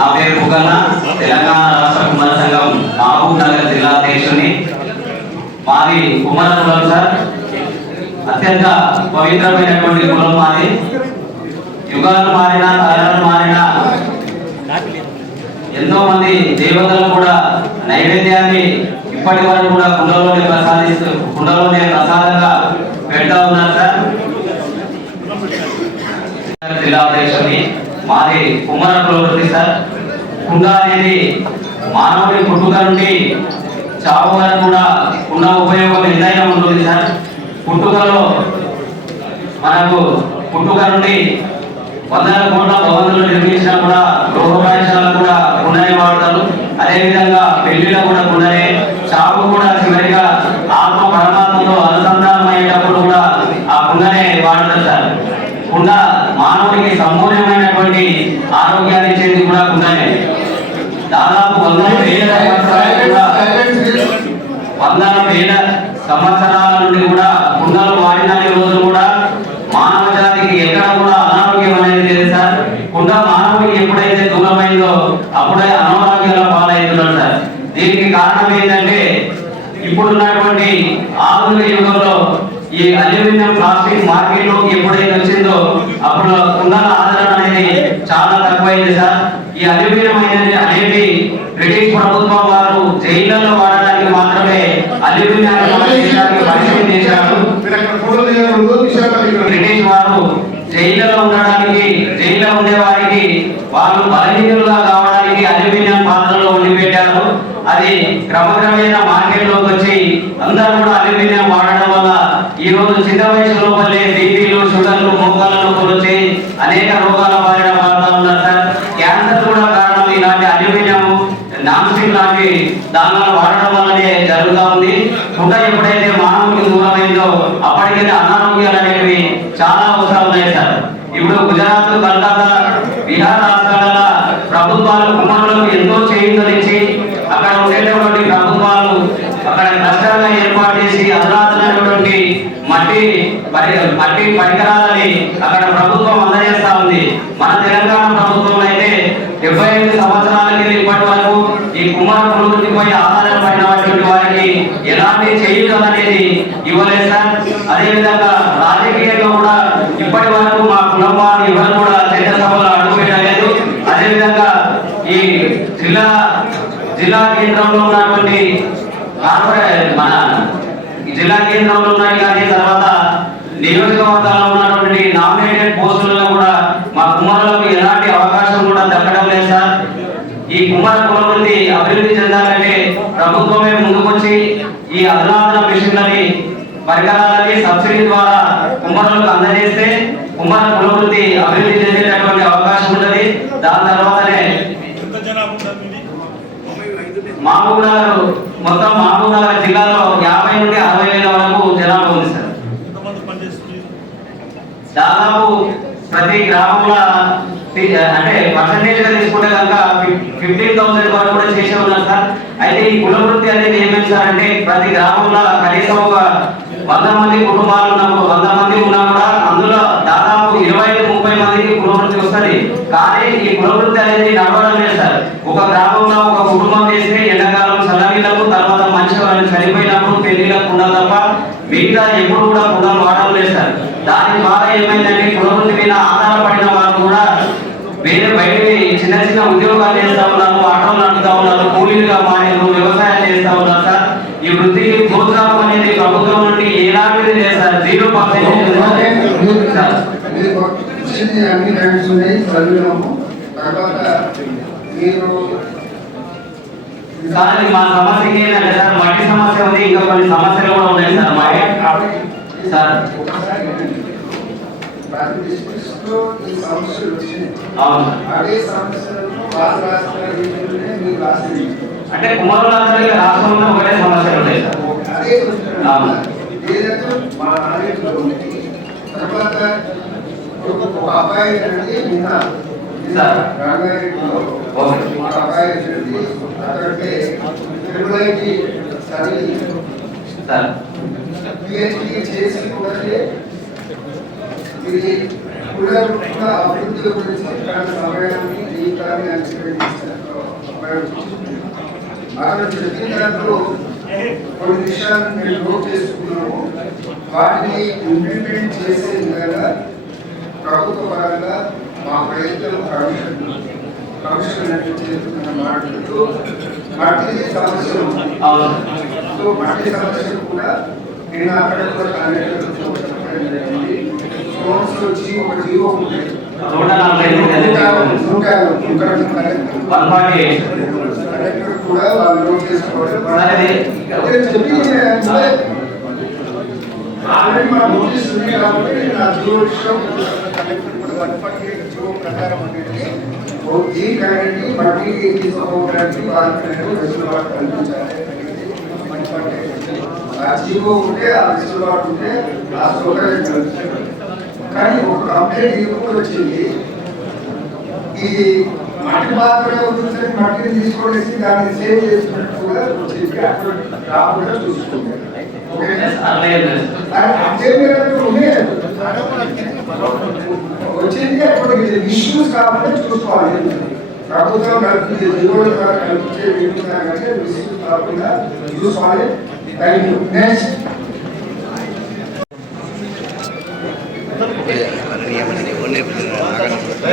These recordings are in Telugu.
నా పేరు పుగన్న తెలంగాణ రాష్ట్ర కుమార సంఘం మహబూబ్ నగర్ జిల్లా అధ్యక్షుని. మాది కుమార కులం సార్. అత్యంత పవిత్రమైనటువంటి కులం మాది. యుగాలు మారిన తరాలు మారిన ఎంతో మంది దేవతలు కూడా నైవేద్యాన్ని ఇప్పటి వరకు కూడా కుండలోనే ప్రసాదిస్తూ కుండలోనే ప్రసాదంగా పెడతా ఉన్నారు సార్. జిల్లా అధ్యక్షుని మాది కుమార ప్రవృత్తి సార్. కుండ అనేది మానవుడి పుట్టుక నుండి చావు వరకు కూడా ఉన్న ఉపయోగం ఎంతైనా ఉంటుంది సార్. పుట్టుకలో మనకు పుట్టుక నుండి వందల కోట్ల భవనాలు నిర్మించినా కూడా గృహప్రవేశాలకు కూడా కుండనే వాడతారు. అదేవిధంగా పెళ్ళిలో కూడా కుండనే చావు కూడా చివరిగా ఆత్మ పరమాత్మతో అనుసంధానమయ్యేటప్పుడు కూడా ఆ కుండనే వాడతారు సార్. కుండ మానవుడికి సంపూర్ణమైనటువంటి ఆరోగ్యాన్ని ఇచ్చేది కూడా కుండనే దాదాపు వందల వేల వంద వేల సంవత్సరాల నుండి కూడా కుండలు వాడిన రోజు కూడా మానవ జాతికి ఎక్కడ కూడా అనారోగ్యం అనేది లేదు సార్. కుండ మానవుడికి ఎప్పుడైతే దూరమైందో అప్పుడే అనారోగ్యాల పాలవుతున్నాడు సార్. దీనికి కారణం ఏంటంటే ఇప్పుడున్నటువంటి ఆధునిక యుగంలో ఈ అల్యూమినియం ప్లాస్టిక్ మార్కెట్లోకి ఎప్పుడైతే వచ్చిందో అప్పుడు కుండల ఆదరణ అనేది చాలా తక్కువైంది సార్. ఈ అల్యూమినియం అనేది బ్రిటిష్ ప్రభుత్వం వారు జైళ్ళలో వాడడానికి మాత్రమే అల్యూమినియం పరిచయం చేశారు. బ్రిటిష్ వారు జైల్లో ఉండడానికి జైల్లో ఉండే వారికి వాళ్ళు బలహీనులుగా కావడానికి అల్యూమినియం పాత్రలో వండి పెట్టారు అది క్రమక్రమేణా మార్కెట్లోకి వచ్చి అందరూ కూడా అల్యూమినియం వాడడం వల్ల ఈ రోజు చిన్న వయసులో లోపల క్యాన్సర్ కూడా కారణం ఇలాంటి అల్యూమినియం నాన్ లాంటి దానిలో వాడడం వల్లనే జరుగుతూ ఉంది. కుండ ఎప్పుడైతే మానవుడికి దూరమైందో అప్పటికైతే అనారోగ్యాలు అనేవి చాలా అవసరం ఉన్నాయి సార్. ఇప్పుడు గుజరాత్ కలకత్తా బీహార్ రాష్ట్రాల ప్రభుత్వాలు కుమారులకు ఎంతో చేయించి అక్కడ ఉండేటటువంటి ప్రభుత్వాలు అక్కడ కష్టాలను ఏర్పాటు చేసి అధునాతనటువంటి మట్టి మట్టి పరికరాలని అక్కడ ప్రభుత్వం అందజేస్తా ఉంది మన తెలంగాణ ప్రభుత్వం అయితే డెబ్బై ఐదు సంవత్సరాల కింద ఇప్పటి వరకు ఈ కుమార ప్రవృత్తిపై ఆధారపడినటువంటి వారికి ఎలాంటి చేయుతం అనేది ఇవ్వలేదు సార్. అదేవిధంగా రాజకీయంగా కూడా ఇప్పటి వరకు మా కులం వారు ఎవరు కూడా చట్టసభలో అడుగుపెట్టలేదు. అదేవిధంగా ఈ జిల్లా జిల్లా కేంద్రంలో ఉన్నటువంటి మన జిల్లా కేంద్రంలో ఉన్నాయి కానీ తర్వాత నియోజకవర్గాల్లో ఉన్నటువంటి నామినేటెడ్ పోస్టులలో కూడా మా కుమారులకు ఎలాంటి అవకాశం కూడా దక్కడం లేదు సార్ ఈ కుమార కులవృత్తి అభివృద్ధి చెందాలంటే ప్రభుత్వమే ముందుకొచ్చి ఈ అధునాతన మిషన్లని పరికరాలని సబ్సిడీ ద్వారా కుమారులకు అందజేస్తే కుమార పురోభివృద్ధి అభివృద్ధి చెందేటటువంటి అవకాశం ఉన్నది. దాని తర్వాతనే జనాభా మహబూబ్ నగర్ మొత్తం మహబూబ్ నగర్ జిల్లాలో యాభై నుండి అరవై వేల వరకు జనాభా ఉంది సార్. దాదాపు ప్రతి గ్రామంలో అంటే పర్సంటేజ్గా తీసుకుంటే కనుక ఫిఫ్టీన్ థౌసండ్ వరకు కూడా చేసే ఉన్నారు సార్ అయితే ఈ కుల వృత్తి అనేది ఏమైంది సార్ అంటే ప్రతి గ్రామంలో కనీసం ఒక వంద మంది కుటుంబాలు ఉన్నప్పుడు వంద మంది ఉన్నా కూడా అందులో దాదాపు ఇరవై ముప్పై మందికి కుల వస్తుంది. కానీ ఈ కులవృత్తి అనేది నడవడం లేదు సార్. ఒక గ్రామంలో ఒక కుటుంబం చేస్తే ఎండాకాలం చల్లనీళ్ళకు తర్వాత మంచి వాళ్ళని చనిపోయినప్పుడు పెళ్ళిళ్ళకు ఉండాలి తప్ప మిగతా ఎప్పుడు కూడా కుండలు వాడడం లేదు సార్. దాని ద్వారా ఏమైందంటే కులవృత్తి మీద ఆధారపడిన వారు కూడా వేరే బయట చిన్న చిన్న ఉద్యోగాలు చేస్తా ఉన్నారు ఆటోలు నడుపుతా ఉన్నారు కూలీలుగా మారారు వ్యవసాయం చేస్తా ఉన్నారు సార్ ఈ వృత్తికి ప్రోత్సాహం అనేది ప్రభుత్వం నుండి ఎలాంటిది లేదు సార్ జీరో పర్సెంటేజ్ సార్ మీరు వచ్చింది అన్ని టైమ్స్ ఉన్నాయి చదివినాము తర్వాత మీరు సార్ ఇది మా సమస్యకి ఏంటంటే సార్ మట్టి సమస్య ఉంది ఇంకా కొన్ని సమస్యలు కూడా ఉన్నాయి సార్ మాకి సార్. ఈ సమస్యలు వచ్చినాయి. అదే సమస్యలను రాష్ట్ర మీరు రాసింది. అంటే కుమారులందరికీ రాష్ట్రంలో ఒకటే సమస్యలు ఉన్నాయి సార్. అదే ఏదంటే మా నాయకులు తర్వాత ఒక అబ్బాయి అనేది నిన్న సార్. రంగారెడ్డిలో. ఒక అబ్బాయి అనేది అక్కడికి ట్రిపుల్ చదివి పిహెచ్డి చేసి కూడా ఇది కూడా అభివృద్ధి గురించి సమయాన్ని జీవితాన్ని అనుసరించారు ఆయన చెప్పిన దాంట్లో కొన్ని విషయాలను మేము నోట్ చేసుకున్నాము వాటిని ఇంప్లిమెంట్ చేసే విధంగా ప్రభుత్వ పరంగా మా ప్రయత్నం కమిషన్ కమిషన్ అంటే చేస్తున్న మాటలతో మట్టి సమస్య సో మట్టి సమస్య కూడా నేను అక్కడ కూడా కనెక్ట్ చేసుకోవడం జరిగింది. సోన్స్ జీవో ఒక జీవో ఉంది నూట నలభై ఎనిమిది అనేది నూట నూట collector one forty eight collector కూడా వాళ్ళు నోట్ చేసుకోవాలి సరే. అదే చెప్పి ఆల్రెడీ మన నోటీస్ ఉంది కాబట్టి నా జీవో విషయం కలెక్టర్ కూడా వన్ ఫార్టీ ఎయిట్ జీవో ప్రకారం అనేది ఓ ఈ కరెంట్ని మట్టి తీసుకోవడానికి వాళ్ళకి వెసులుబాటు కల్పించాలి వన్ ఫార్టీ ఎయిట్ ఆ జీవో ఉంటే ఆ వెసులుబాటు ఉంటే ఆ సౌకర్యం కల్పించాలి కానీ ఒక కంప్లైంట్ ఇప్పుడు వచ్చింది. ఇది మట్టి మాత్రమే ఉంటుంది మట్టిని తీసుకొనేసి దాన్ని సేవ్ చేసినట్టు కూడా అక్కడ రాకుండా చూసుకుంటారు అక్కడ వచ్చింది ఇష్యూస్ కాకుండా చూసుకోవాలి. ప్రభుత్వం కల్పించే దిగుబడి ద్వారా కల్పించే కాకుండా చూసుకోవాలి. నెక్స్ట్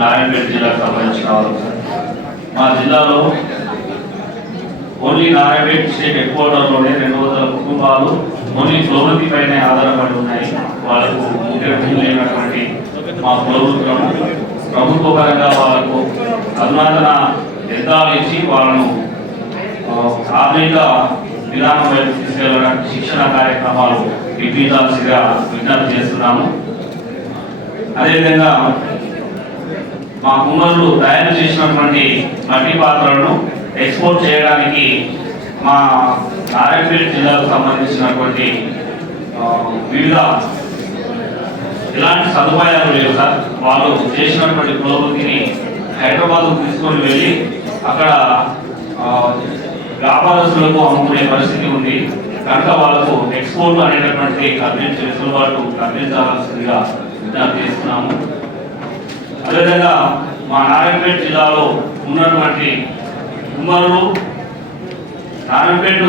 నారాయణపేట జిల్లాకు సంబంధించిన వారు. సార్ మా జిల్లాలో ఓన్లీ నారాయణపేట స్టేట్ హెడ్ క్వార్టర్లోనే రెండు వందల కుటుంబాలు ఓన్లీ ప్రోగతి పైన ఆధారపడి ఉన్నాయి. వాళ్ళకు లేనటువంటి మా ప్రభుత్వము ప్రభుత్వ పరంగా వాళ్ళకు అధునాతన యంత్రాలు ఇచ్చి వాళ్ళను ఆధునిక విధానం వైపు తీసుకెళ్ళడానికి శిక్షణ కార్యక్రమాలు ఇప్పించాల్సిగా విజ్ఞప్తి చేస్తున్నాము. అదేవిధంగా మా కుమ్మరులు తయారు చేసినటువంటి మట్టి పాత్రలను ఎక్స్పోర్ట్ చేయడానికి మా నారాయణపేట జిల్లాకు సంబంధించినటువంటి వివిధ ఎలాంటి సదుపాయాలు లేవు సార్. వాళ్ళు చేసినటువంటి పురోగతిని హైదరాబాద్కు తీసుకొని వెళ్ళి అక్కడ వ్యాపారస్తులకు అమ్ముకునే పరిస్థితి ఉంది. కనుక వాళ్ళకు ఎక్స్పోర్ట్ అనేటటువంటి కల్పించే వెసులుబాటు కల్పించాల్సిందిగా విజ్ఞప్తి చేస్తున్నాము. అదేవిధంగా మా నారాయణపేట జిల్లాలో ఉన్నటువంటి కుమ్మరులు నారాయణపేట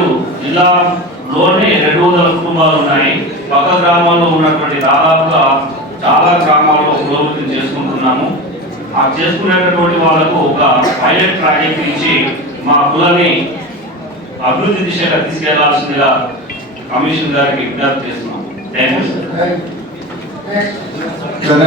జిల్లాలోనే రెండు వందల కుటుంబాలు ఉన్నాయి. పక్క గ్రామాల్లో ఉన్నటువంటి దాదాపుగా చాలా గ్రామాల్లో పురోగతిని చేసుకుంటున్నాము. ఆ చేసుకునేటటువంటి వాళ్ళకు ఒక పైలట్ ప్రాజెక్ట్ ఇచ్చి మా కులని అభివృద్ధి దిశగా తీసుకెళ్ళాల్సిందిగా కమిషన్ గారికి విజ్ఞప్తి చేస్తున్నాము. Thank you